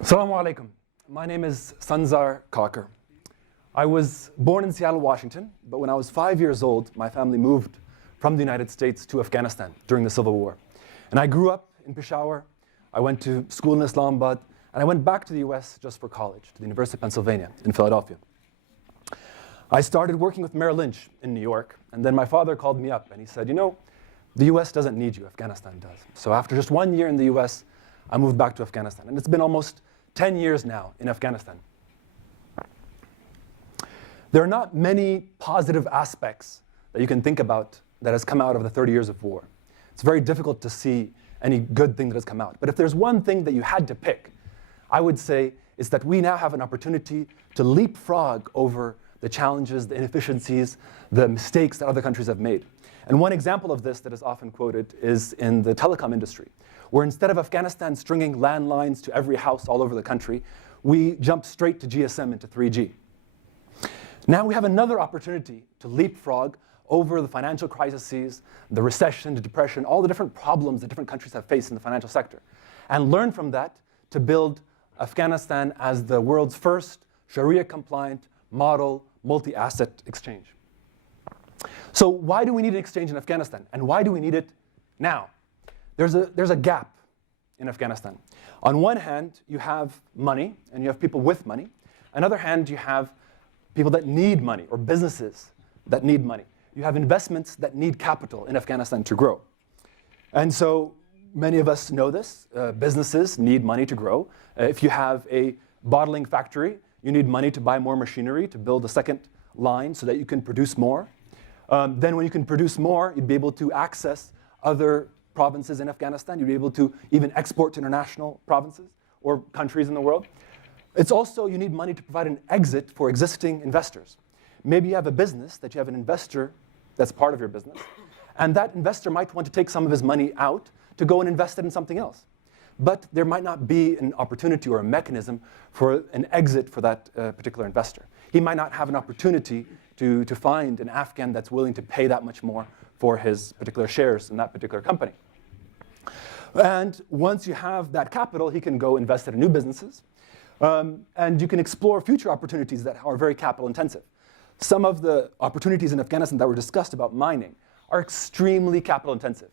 Assalamu alaikum. My name is Sanzar Kakar. I was born in Seattle, Washington, but when I was 5 years old, my family moved from the United States to Afghanistan during the Civil War. And I grew up in Peshawar. I went to school in Islamabad, and I went back to the US just for college, to the University of Pennsylvania in Philadelphia. I started working with Merrill Lynch in New York, and then my father called me up and he said, you know, the US doesn't need you, Afghanistan does. So after just 1 year in the US, I moved back to Afghanistan. And it's been almost 10 years now in Afghanistan. There are not many positive aspects that you can think about that has come out of the 30 years of war. It's very difficult to see any good thing that has come out. But if there's one thing that you had to pick, I would say is that we now have an opportunity to leapfrog over the challenges, the inefficiencies, the mistakes that other countries have made. And one example of this that is often quoted is in the telecom industry, where instead of Afghanistan stringing landlines to every house all over the country, we jumped straight to GSM into 3G. Now we have another opportunity to leapfrog over the financial crises, the recession, the depression, all the different problems that different countries have faced in the financial sector, and learn from that to build Afghanistan as the world's first Sharia-compliant model multi-asset exchange. So why do we need an exchange in Afghanistan? And why do we need it now? There's a gap in Afghanistan. On one hand, you have money, and you have people with money. On the other hand, you have people that need money, or businesses that need money. You have investments that need capital in Afghanistan to grow. And so many of us know this. Businesses need money to grow. If you have a bottling factory, you need money to buy more machinery to build a second line so that you can produce more. Then when you can produce more, you'd be able to access other provinces in Afghanistan. You'd be able to even export to international provinces or countries in the world. It's also, you need money to provide an exit for existing investors. Maybe you have a business that you have an investor that's part of your business, and that investor might want to take some of his money out to go and invest it in something else. But there might not be an opportunity or a mechanism for an exit for that particular investor. He might not have an opportunity to find an Afghan that's willing to pay that much more for his particular shares in that particular company. And once you have that capital, he can go invest in new businesses. And you can explore future opportunities that are very capital intensive. Some of the opportunities in Afghanistan that were discussed about mining are extremely capital intensive.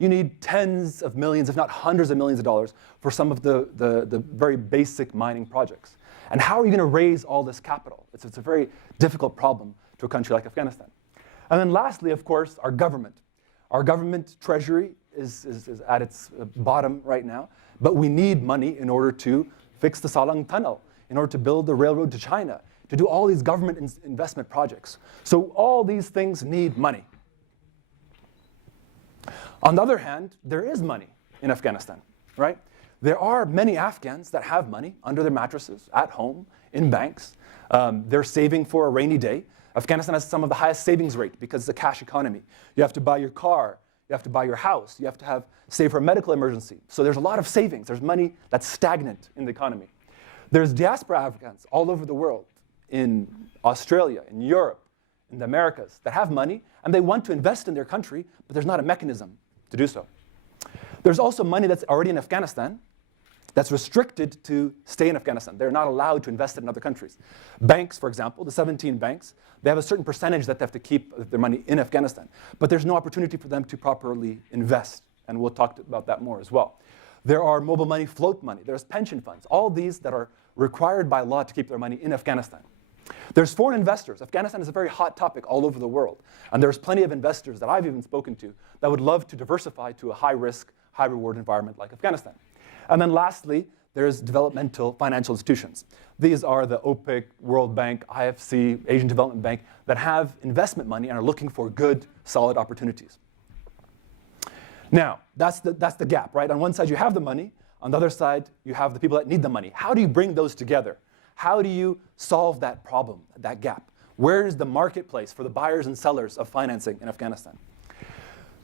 You need tens of millions, if not hundreds of millions of dollars for some of the very basic mining projects. And how are you going to raise all this capital? It's a very difficult problem to a country like Afghanistan. And then lastly, of course, our government. Our government treasury is at its bottom right now, but we need money in order to fix the Salang Tunnel, in order to build the railroad to China, to do all these government investment projects. So all these things need money. On the other hand, there is money in Afghanistan, right? There are many Afghans that have money under their mattresses, at home, in banks. They're saving for a rainy day. Afghanistan has some of the highest savings rate because it's a cash economy. You have to buy your car. You have to buy your house. You have to save for a medical emergency. So there's a lot of savings. There's money that's stagnant in the economy. There's diaspora Afghans all over the world, in Australia, in Europe, in the Americas, that have money, and they want to invest in their country, but there's not a mechanism to do so. There's also money that's already in Afghanistan that's restricted to stay in Afghanistan. They're not allowed to invest it in other countries. Banks, for example, the 17 banks, they have a certain percentage that they have to keep their money in Afghanistan. But there's no opportunity for them to properly invest, and we'll talk about that more as well. There are mobile money, float money. There's pension funds, all these that are required by law to keep their money in Afghanistan. There's foreign investors. Afghanistan is a very hot topic all over the world. And there's plenty of investors that I've even spoken to that would love to diversify to a high-risk, high-reward environment like Afghanistan. And then lastly, there's developmental financial institutions. These are the OPIC, World Bank, IFC, Asian Development Bank that have investment money and are looking for good, solid opportunities. Now, that's the gap, right? On one side, you have the money. On the other side, you have the people that need the money. How do you bring those together? How do you solve that problem, that gap? Where is the marketplace for the buyers and sellers of financing in Afghanistan?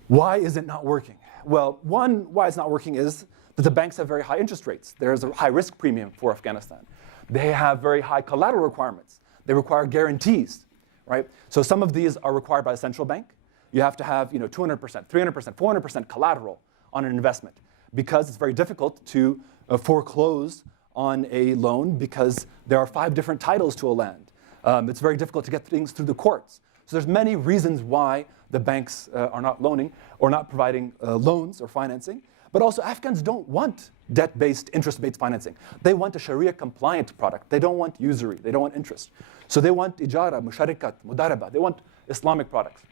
Why is it not working? Well, one, why it's not working is that the banks have very high interest rates. There's a high risk premium for Afghanistan. They have very high collateral requirements. They require guarantees, right? So some of these are required by the central bank. You have to have 200%, 300%, 400% collateral on an investment because it's very difficult to foreclose on a loan because there are 5 different titles to a land. It's very difficult to get things through the courts. So there's many reasons why the banks are not loaning or not providing loans or financing. But also Afghans don't want debt-based, interest-based financing. They want a Sharia-compliant product. They don't want usury. They don't want interest. So they want ijara, musharikat, mudaraba. They want Islamic products.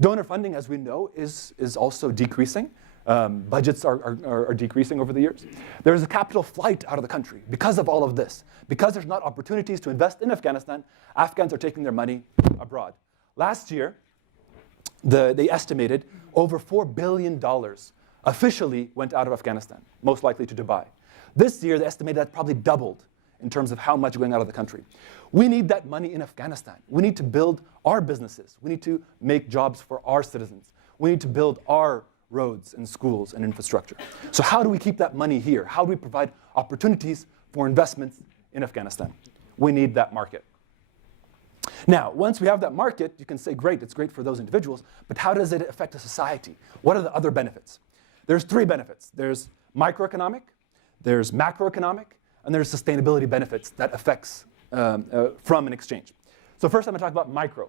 Donor funding, as we know, is also decreasing. Budgets are decreasing over the years. There's a capital flight out of the country because of all of this. Because there's not opportunities to invest in Afghanistan, Afghans are taking their money abroad. Last year, they estimated over $4 billion officially went out of Afghanistan, most likely to Dubai. This year, they estimated that probably doubled in terms of how much going out of the country. We need that money in Afghanistan. We need to build our businesses. We need to make jobs for our citizens. We need to build our roads and schools and infrastructure. So how do we keep that money here? How do we provide opportunities for investments in Afghanistan? We need that market. Now, once we have that market, you can say, great, it's great for those individuals, but how does it affect the society? What are the other benefits? There's 3 benefits. There's microeconomic, there's macroeconomic, and there's sustainability benefits that affects from an exchange. So first I'm going to talk about micro.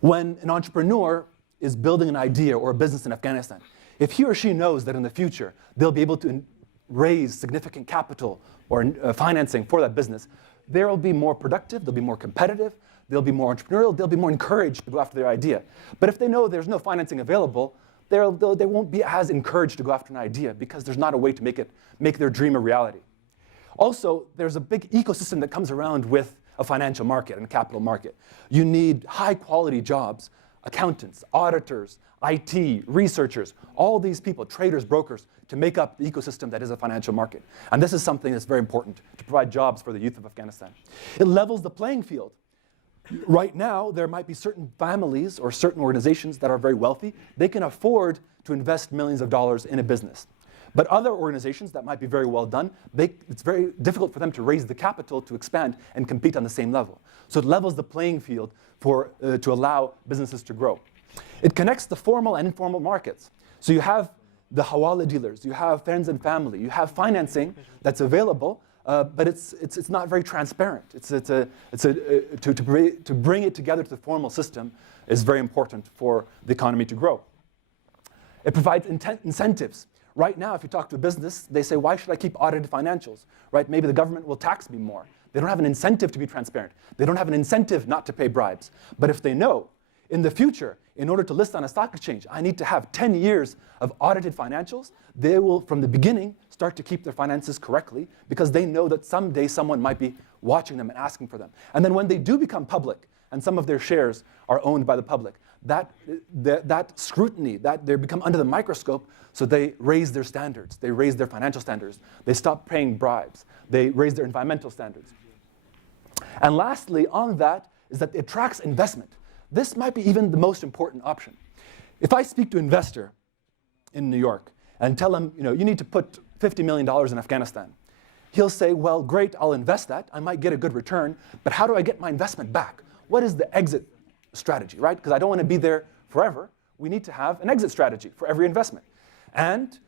When an entrepreneur is building an idea or a business in Afghanistan, if he or she knows that in the future they'll be able to raise significant capital or financing for that business, they'll be more productive, they'll be more competitive, they'll be more entrepreneurial, they'll be more encouraged to go after their idea. But if they know there's no financing available, they won't be as encouraged to go after an idea because there's not a way to make their dream a reality. Also, there's a big ecosystem that comes around with a financial market and a capital market. You need high-quality jobs, accountants, auditors, IT, researchers, all these people, traders, brokers, to make up the ecosystem that is a financial market. And this is something that's very important to provide jobs for the youth of Afghanistan. It levels the playing field. Right now, there might be certain families or certain organizations that are very wealthy. They can afford to invest millions of dollars in a business. But other organizations that might be very well done, it's very difficult for them to raise the capital to expand and compete on the same level. So it levels the playing field to allow businesses to grow. It connects the formal and informal markets. So you have the hawala dealers, you have friends and family, you have financing that's available, but it's not very transparent. To bring it together to the formal system is very important for the economy to grow. It provides incentives. Right now, if you talk to a business, they say, why should I keep audited financials? Right? Maybe the government will tax me more. They don't have an incentive to be transparent. They don't have an incentive not to pay bribes. But if they know, in the future, in order to list on a stock exchange, I need to have 10 years of audited financials, they will, from the beginning, start to keep their finances correctly because they know that someday someone might be watching them and asking for them. And then when they do become public, and some of their shares are owned by the public, that scrutiny, that they become under the microscope, so they raise their standards, they raise their financial standards, they stop paying bribes, they raise their environmental standards. And lastly, on that, is that it attracts investment. This might be even the most important option. If I speak to an investor in New York and tell him, you need to put $50 million in Afghanistan, he'll say, well, great, I'll invest that. I might get a good return, but how do I get my investment back? What is the exit strategy, right? Because I don't want to be there forever. We need to have an exit strategy for every investment. And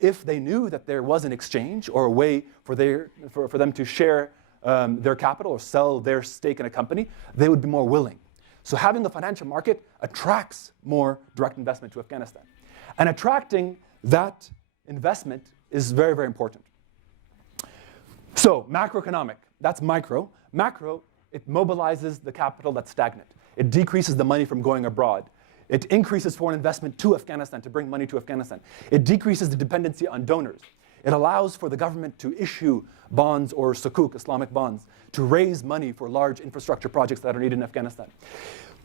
if they knew that there was an exchange or a way for them to share their capital or sell their stake in a company, they would be more willing. So having the financial market attracts more direct investment to Afghanistan. And attracting that investment is very, very important. So macroeconomic, that's micro. Macro, it mobilizes the capital that's stagnant. It decreases the money from going abroad. It increases foreign investment to Afghanistan, to bring money to Afghanistan. It decreases the dependency on donors. It allows for the government to issue bonds or sukuk, Islamic bonds, to raise money for large infrastructure projects that are needed in Afghanistan.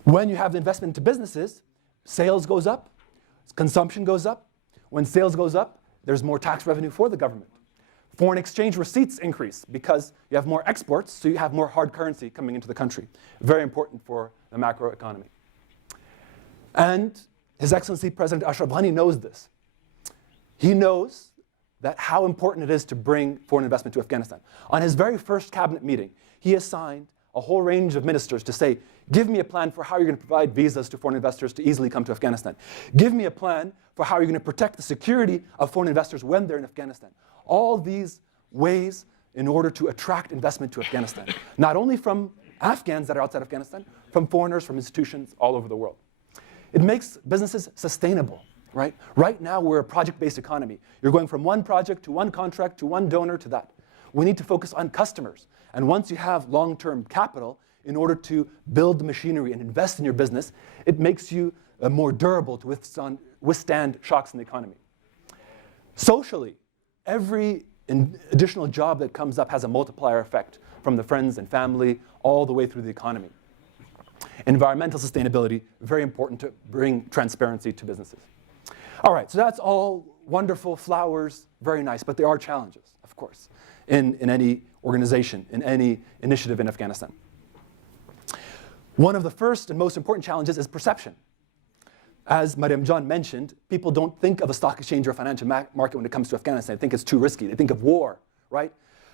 When you have the investment into businesses, sales goes up, consumption goes up. When sales goes up, there's more tax revenue for the government. Foreign exchange receipts increase because you have more exports, so you have more hard currency coming into the country. Very important for the macroeconomy. And His Excellency President Ashraf Ghani knows this. He knows that how important it is to bring foreign investment to Afghanistan. On his very first cabinet meeting, he assigned a whole range of ministers to say, give me a plan for how you're going to provide visas to foreign investors to easily come to Afghanistan. Give me a plan for how you're going to protect the security of foreign investors when they're in Afghanistan. All these ways in order to attract investment to Afghanistan, not only from Afghans that are outside Afghanistan, from foreigners, from institutions all over the world. It makes businesses sustainable, right? Right now, we're a project-based economy. You're going from one project to one contract to one donor to that. We need to focus on customers. And once you have long-term capital, in order to build the machinery and invest in your business, it makes you more durable to withstand shocks in the economy. Socially, every additional job that comes up has a multiplier effect from the friends and family all the way through the economy. Environmental sustainability, very important to bring transparency to businesses. All right, so that's all wonderful, flowers, very nice, but there are challenges, of course, in any organization, in any initiative in Afghanistan. One of the first and most important challenges is perception. As Mariam Jan mentioned, people don't think of a stock exchange or a financial market when it comes to Afghanistan. They think it's too risky. They think of war, right?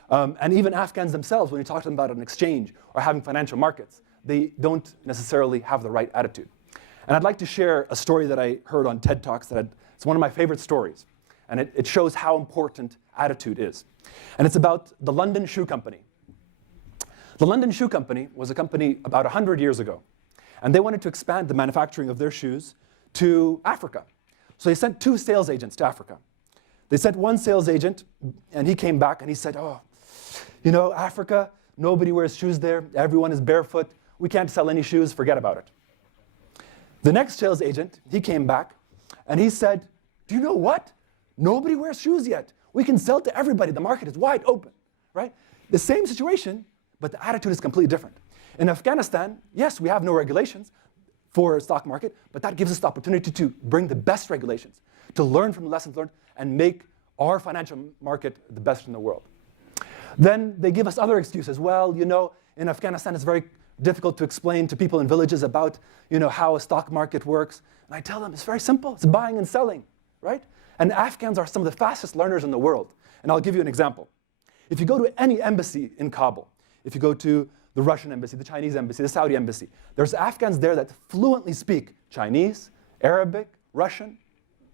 And even Afghans themselves, when you talk to them about an exchange or having financial markets, they don't necessarily have the right attitude. And I'd like to share a story that I heard on TED Talks. It's one of my favorite stories. And it shows how important attitude is. And it's about the London Shoe Company. The London Shoe Company was a company about 100 years ago. And they wanted to expand the manufacturing of their shoes to Africa. So they sent 2 sales agents to Africa. They sent one sales agent, and he came back and he said, oh, you know, Africa, nobody wears shoes there. Everyone is barefoot. We can't sell any shoes. Forget about it. The next sales agent, he came back and he said, do you know what? Nobody wears shoes yet. We can sell to everybody. The market is wide open, right? The same situation, but the attitude is completely different. In Afghanistan, yes, we have no regulations for a stock market, but that gives us the opportunity to bring the best regulations, to learn from the lessons learned and make our financial market the best in the world. Then they give us other excuses. Well, you know, in Afghanistan, it's very difficult to explain to people in villages about, you know, how a stock market works. And I tell them, it's very simple. It's buying and selling, right? And Afghans are some of the fastest learners in the world. And I'll give you an example. If you go to any embassy in Kabul, if you go to the Russian embassy, the Chinese embassy, the Saudi embassy, there's Afghans there that fluently speak Chinese, Arabic, Russian,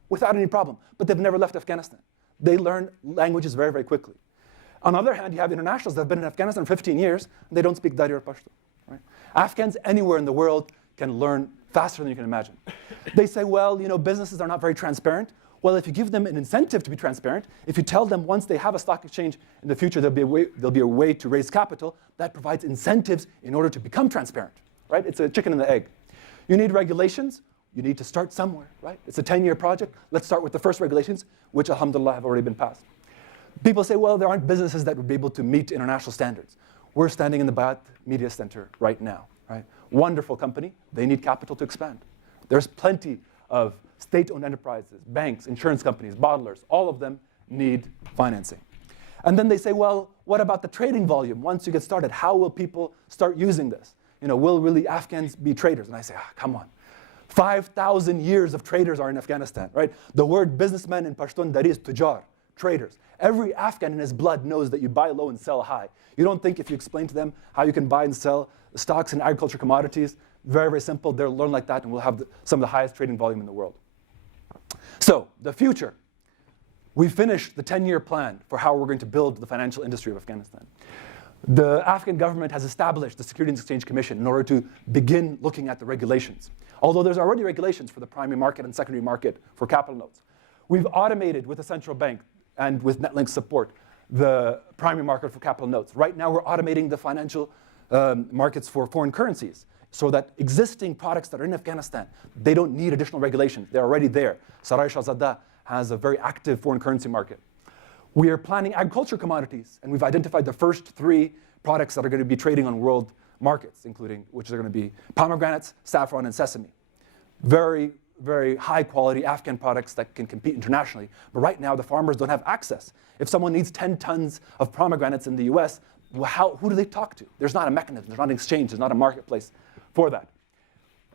without any problem. But they've never left Afghanistan. They learn languages very, very quickly. On the other hand, you have internationals that have been in Afghanistan for 15 years, and they don't speak Dari or Pashto. Right? Afghans anywhere in the world can learn faster than you can imagine. They say, well, you know, businesses are not very transparent. Well, if you give them an incentive to be transparent, if you tell them once they have a stock exchange in the future, there'll be a way to raise capital, that provides incentives in order to become transparent. Right? It's a chicken and the egg. You need regulations. You need to start somewhere. Right? It's a 10-year project. Let's start with the first regulations, which, alhamdulillah, have already been passed. People say, well, there aren't businesses that would be able to meet international standards. We're standing in the Bayat Media Center right now. Right? Wonderful company. They need capital to expand. There's plenty of state-owned enterprises, banks, insurance companies, bottlers. All of them need financing. And then they say, well, what about the trading volume? Once you get started, how will people start using this? You know, will really Afghans be traders? And I say, come on. 5,000 years of traders are in Afghanistan, right? The word businessman in Pashtun Dari is tujar, traders. Every Afghan in his blood knows that you buy low and sell high. You don't think if you explain to them how you can buy and sell stocks and agriculture commodities, very, very simple. They'll learn like that, and we'll have some of the highest trading volume in the world. So, the future. We finished the 10-year plan for how we're going to build the financial industry of Afghanistan. The Afghan government has established the Securities and Exchange Commission in order to begin looking at the regulations. Although there's already regulations for the primary market and secondary market for capital notes. We've automated with the central bank and with NetLink's support the primary market for capital notes. Right now we're automating the financial markets for foreign currencies so that existing products that are in Afghanistan, they don't need additional regulations. They're already there. Sarai Shahzada has a very active foreign currency market. We are planning agriculture commodities, and we've identified the first 3 products that are going to be trading on world markets, including which are going to be pomegranates, saffron, and sesame. Very, very high quality Afghan products that can compete internationally. But right now, the farmers don't have access. If someone needs 10 tons of pomegranates in the US, who do they talk to? There's not a mechanism, there's not an exchange, there's not a marketplace for that.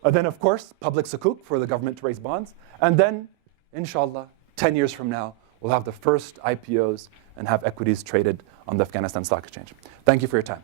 Then, of course, public sukuk for the government to raise bonds. And then, inshallah, 10 years from now, we'll have the first IPOs and have equities traded on the Afghanistan Stock Exchange. Thank you for your time.